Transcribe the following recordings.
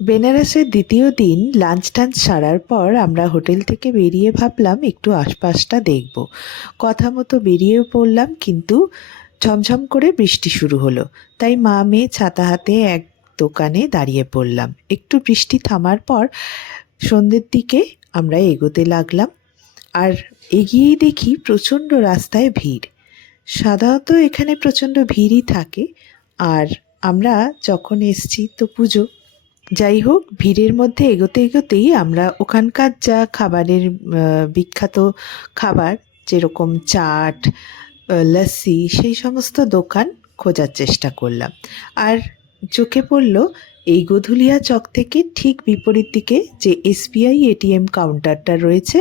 বেনারসের দ্বিতীয় দিন লাঞ্চ টাঞ্চ সারার পর আমরা হোটেল থেকে বেরিয়ে ভাবলাম একটু আশপাশটা দেখব। কথা মতো বেরিয়েও পড়লাম, কিন্তু ঝমঝম করে বৃষ্টি শুরু হলো। তাই মা মেয়ে ছাতা হাতে এক দোকানে দাঁড়িয়ে পড়লাম। একটু বৃষ্টি থামার পর সন্ধ্যের দিকে আমরা এগোতে লাগলাম। আর এগিয়েই দেখি প্রচণ্ড রাস্তায় ভিড়। সাধারণত এখানে প্রচণ্ড ভিড়ই থাকে। আর আমরা যখন এসছি তো পুজো, যাই হোক, ভিড়ের মধ্যে এগোতে এগোতেই আমরা ওখানকার যা খাবারের বিখ্যাত খাবার, যেরকম চাট, লস্যি, সেই সমস্ত দোকান খোঁজার চেষ্টা করলাম। আর চোখে পড়ল এই গোধুলিয়া চক থেকে ঠিক বিপরীত দিকে যে এসবিআই এটিএম কাউন্টারটা রয়েছে,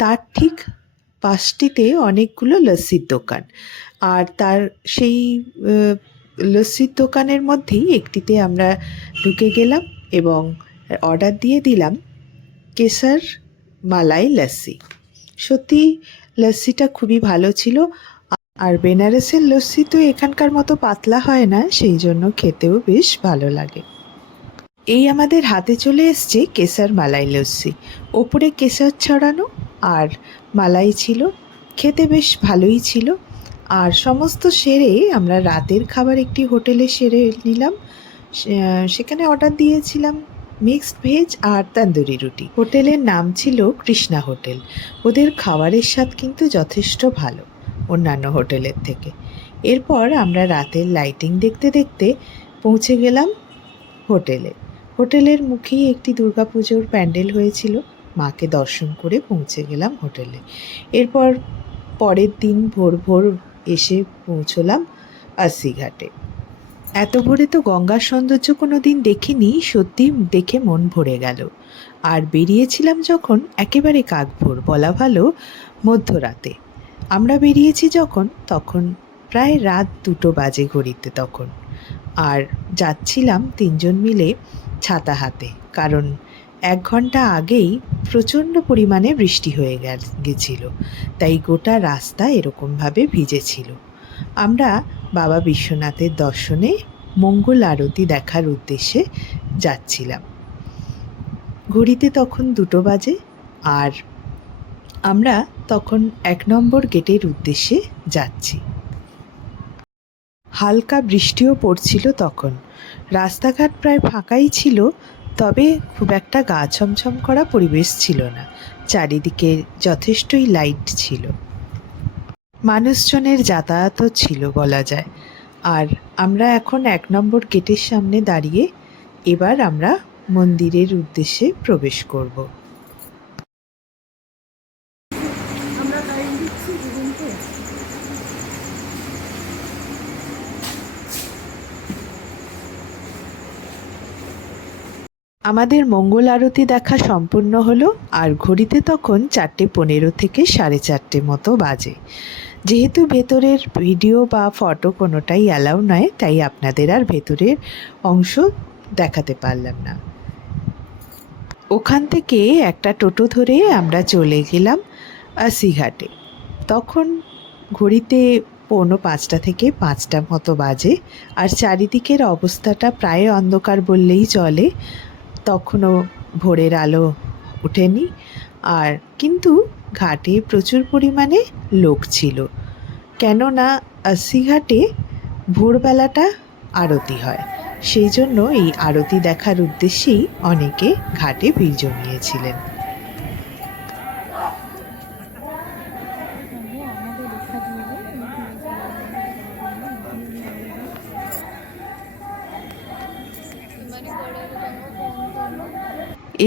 তার ঠিক পাশটিতে অনেকগুলো লস্যির দোকান। আর তার সেই লস্যির দোকানের মধ্যেই একটিতে আমরা ঢুকে গেলাম এবং অর্ডার দিয়ে দিলাম কেশর মালাই লস্যি। সত্যি লস্যিটা খুবই ভালো ছিল। আর বেনারসের লস্যি তো এখানকার মতো পাতলা হয় না, সেই জন্য খেতেও বেশ ভালো লাগে। এই আমাদের হাতে চলে এসছে কেশর মালাই লস্যি। ওপরে কেশর ছড়ানো আর মালাই ছিল, খেতে বেশ ভালোই ছিল। আর সমস্ত সেরে আমরা রাতের খাবার একটি হোটেলে সেরে নিলাম। সেখানে অর্ডার দিয়েছিলাম মিক্সড ভেজ আর তন্দুরি রুটি। হোটেলের নাম ছিল কৃষ্ণা হোটেল। ওদের খাবারের স্বাদ কিন্তু যথেষ্ট ভালো অন্যান্য হোটেলের থেকে। এরপর আমরা রাতের লাইটিং দেখতে দেখতে পৌঁছে গেলাম হোটেলে। হোটেলের মুখেই একটি দুর্গাপুজোর প্যান্ডেল হয়েছিল। মাকে দর্শন করে পৌঁছে গেলাম হোটেলে। এরপর পরের দিন ভোর ভোর এসে পৌঁছলাম আশিঘাটে। এত ভোরে তো গঙ্গার সৌন্দর্য কোনো দিন দেখিনি, সত্যি দেখে মন ভরে গেল। আর বেরিয়েছিলাম যখন একেবারে কাকভোর, বলা ভালো মধ্যরাতে। আমরা বেরিয়েছি যখন তখন প্রায় রাত 2টো বাজে ঘড়িতে তখন। আর যাচ্ছিলাম তিনজন মিলে ছাতা হাতে, কারণ 1 ঘন্টা আগেই প্রচণ্ড পরিমাণে বৃষ্টি হয়ে গেছিল, তাই গোটা রাস্তা এরকমভাবে ভিজেছিল। আমরা বাবা বিশ্বনাথের দর্শনে মঙ্গল আরতি দেখার উদ্দেশ্যে যাচ্ছিলাম। ঘড়িতে তখন 2টো বাজে। আর আমরা তখন 1 নম্বর গেটের উদ্দেশ্যে যাচ্ছি। হালকা বৃষ্টিও পড়ছিল তখন। রাস্তাঘাট প্রায় ফাঁকাই ছিল, তবে খুব একটা গা ছমছম করা পরিবেশ ছিল না। চারিদিকে যথেষ্টই লাইট ছিল, মানুষজনের যাতায়াতও ছিল বলা যায়। আর আমরা এখন 1 নম্বর গেটের সামনে দাঁড়িয়ে এবার আমরা মন্দিরের উদ্দেশ্যে প্রবেশ করব। আমাদের মঙ্গল আরতি দেখা সম্পূর্ণ হলো। আর ঘড়িতে তখন 4:15 থেকে 4:30 মতো বাজে। যেহেতু ভেতরের ভিডিও বা ফটো কোনোটাই অ্যালাউ নয়, তাই আপনাদের আর ভেতরের অংশ দেখাতে পারলাম না। ওখান থেকে একটা টোটো ধরে আমরা চলে গেলাম আশিঘাটে। তখন ঘড়িতে 4:45 থেকে 5টা মতো বাজে। আর চারিদিকের অবস্থাটা প্রায় অন্ধকার বললেই চলে, তখনও ভোরের আলো ওঠেনি। আর কিন্তু ঘাটে প্রচুর পরিমাণে লোক ছিল, কেননা আশিঘাটে ভোরবেলাটা আরতি হয়। সেই জন্য এই আরতি দেখার উদ্দেশ্যেই অনেকে ঘাটে ভিড় জমিয়েছিলেন।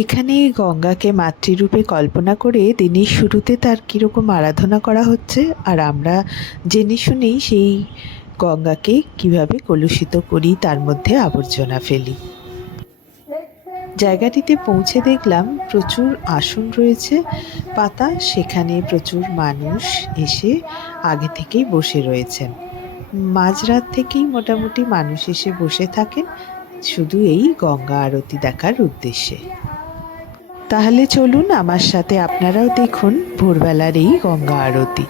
এখানে গঙ্গাকে মাতৃরূপে কল্পনা করে দিনের শুরুতে তার কীরকম আরাধনা করা হচ্ছে, আর আমরা জেনে শুনেই সেই গঙ্গাকে কিভাবে কলুষিত করি, তার মধ্যে আবর্জনা ফেলি। জায়গাটিতে পৌঁছে দেখলাম প্রচুর আসন রয়েছে পাতা, সেখানে প্রচুর মানুষ এসে আগে থেকেই বসে রয়েছেন। মাঝরাত থেকেই মোটামুটি মানুষ এসে বসে থাকেন শুধু এই গঙ্গা আরতি দেখার উদ্দেশ্যে। তাহলে চলুন আমার সাথে আপনারাও দেখুন ভোরবেলার এই গঙ্গা আরতি।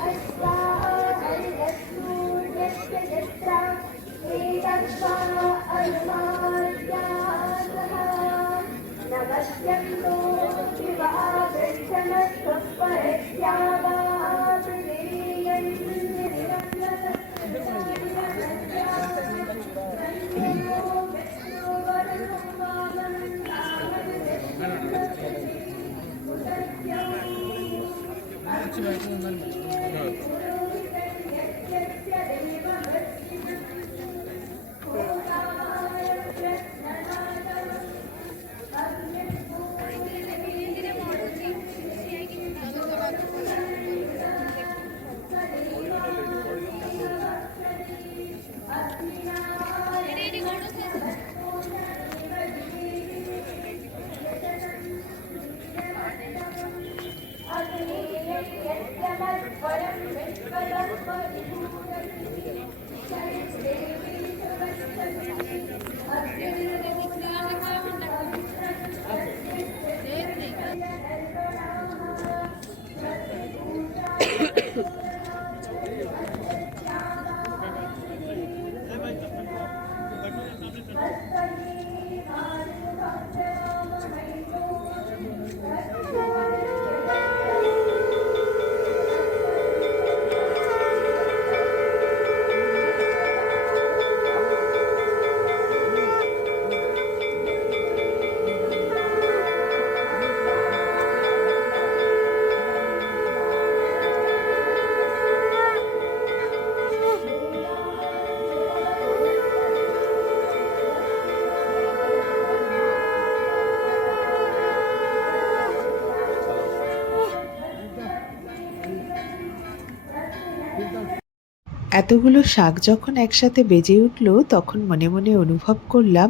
এতগুলো শাক যখন একসাথে বেজে উঠল তখন মনে মনে অনুভব করলাম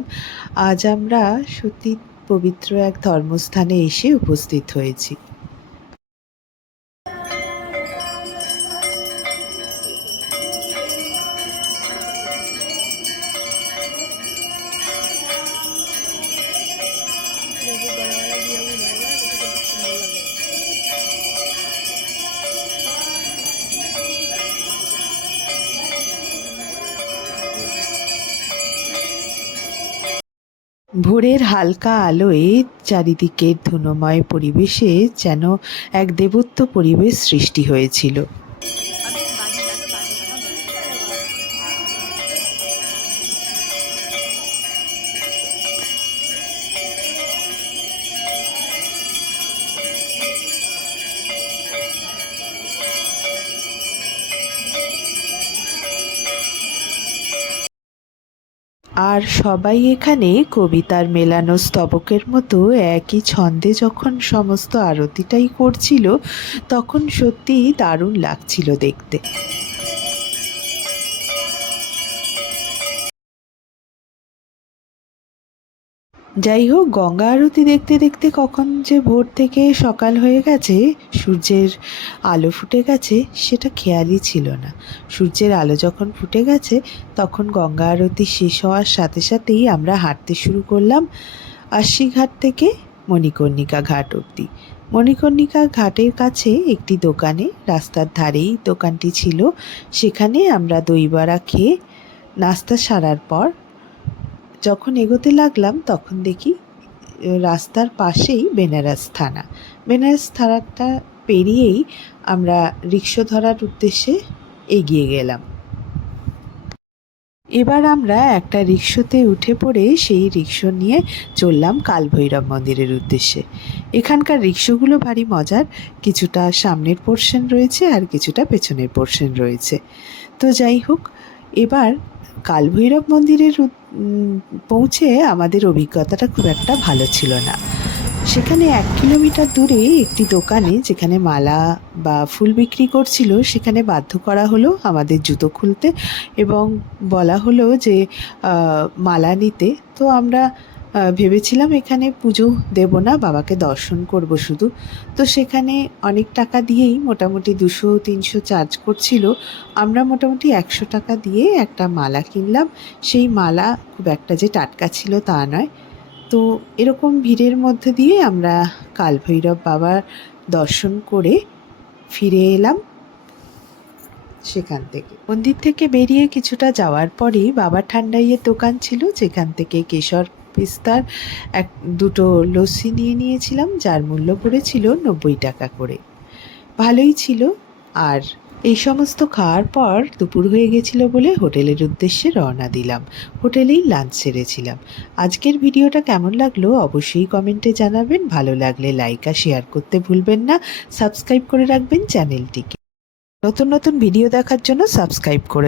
আজ আমরা সত্যি পবিত্র এক ধর্মস্থানে এসে উপস্থিত হয়েছি। ভোরের হালকা আলোয় চারিদিকের ধুনোময় পরিবেশে যেন এক দেবত্ব পরিবেশ সৃষ্টি হয়েছিল। আর সবাই এখানে কবিতার মেলানো স্তবকের মতো একই ছন্দে যখন সমস্ত আরতিটাই করছিল তখন সত্যিই দারুণ লাগছিল দেখতে। যাই হোক, গঙ্গা আরতি দেখতে দেখতে কখন যে ভোর থেকে সকাল হয়ে গেছে, সূর্যের আলো ফুটে গেছে সেটা খেয়ালই ছিল না। সূর্যের আলো যখন ফুটে গেছে তখন গঙ্গা আরতি শেষ হওয়ার সাথে সাথেই আমরা হাঁটতে শুরু করলাম আশিঘাট থেকে মণিকর্ণিকা ঘাট অবধি। মণিকর্ণিকা ঘাটের কাছে একটি দোকানে, রাস্তার ধারেই দোকানটি ছিল, সেখানে আমরা দই বড়া খেয়ে নাস্তা সারার পর যখন এগোতে লাগলাম তখন দেখি রাস্তার পাশেই বেনারস থানা। বেনারস থানাটা পেরিয়েই আমরা রিক্সা ধরার উদ্দেশ্যে এগিয়ে গেলাম। এবার আমরা একটা রিক্সাতে উঠে পড়ে সেই রিক্সা নিয়ে চললাম কালভৈরব মন্দিরের উদ্দেশ্যে। এখানকার রিক্সাগুলো ভারী মজার, কিছুটা সামনের পোর্শন রয়েছে আর কিছুটা পেছনের পোর্শন রয়েছে। তো যাই হোক, এবার কালভৈরব মন্দিরের পৌঁছে আমাদের অভিজ্ঞতাটা খুব একটা ভালো ছিল না। সেখানে 1 কিলোমিটার দূরে একটি দোকানে, যেখানে মালা বা ফুল বিক্রি করছিল, সেখানে বাধ্য করা হলো আমাদের জুতো খুলতে এবং বলা হলো যে মালা নিতে। তো আমরা ভেবেছিলাম এখানে পুজো দেব না, বাবাকে দর্শন করব শুধু। তো সেখানে অনেক টাকা দিয়েই, মোটামুটি 200-300 চার্জ করছিল। আমরা মোটামুটি 100 টাকা দিয়ে একটা মালা কিনলাম। সেই মালা খুব একটা যে টাটকা ছিল তা নয়। তো এরকম ভিড়ের মধ্যে দিয়ে আমরা কালভৈরব বাবার দর্শন করে ফিরে এলাম। সেখান থেকে মন্দির থেকে বেরিয়ে কিছুটা যাওয়ার পরেই বাবা ঠান্ডাইয়ের দোকান ছিল, যেখান থেকে কেশর পেস্তার দুটো লস্যি নিয়েছিলাম, যার মূল্য পড়েছিল 90 টাকা করে। ভালোই ছিল। আর এই সমস্ত খাওয়ার পর দুপুর হয়ে গেছিল বলে হোটেলের উদ্দেশ্যে রওনা দিলাম। হোটেলেই লাঞ্চ সেরেছিলাম। আজকের ভিডিওটা কেমন লাগলো অবশ্যই কমেন্টে জানাবেন। ভালো লাগলে লাইক আর শেয়ার করতে ভুলবেন না। সাবস্ক্রাইব করে রাখবেন চ্যানেলটিকে। নতুন নতুন ভিডিও দেখার জন্য সাবস্ক্রাইব করে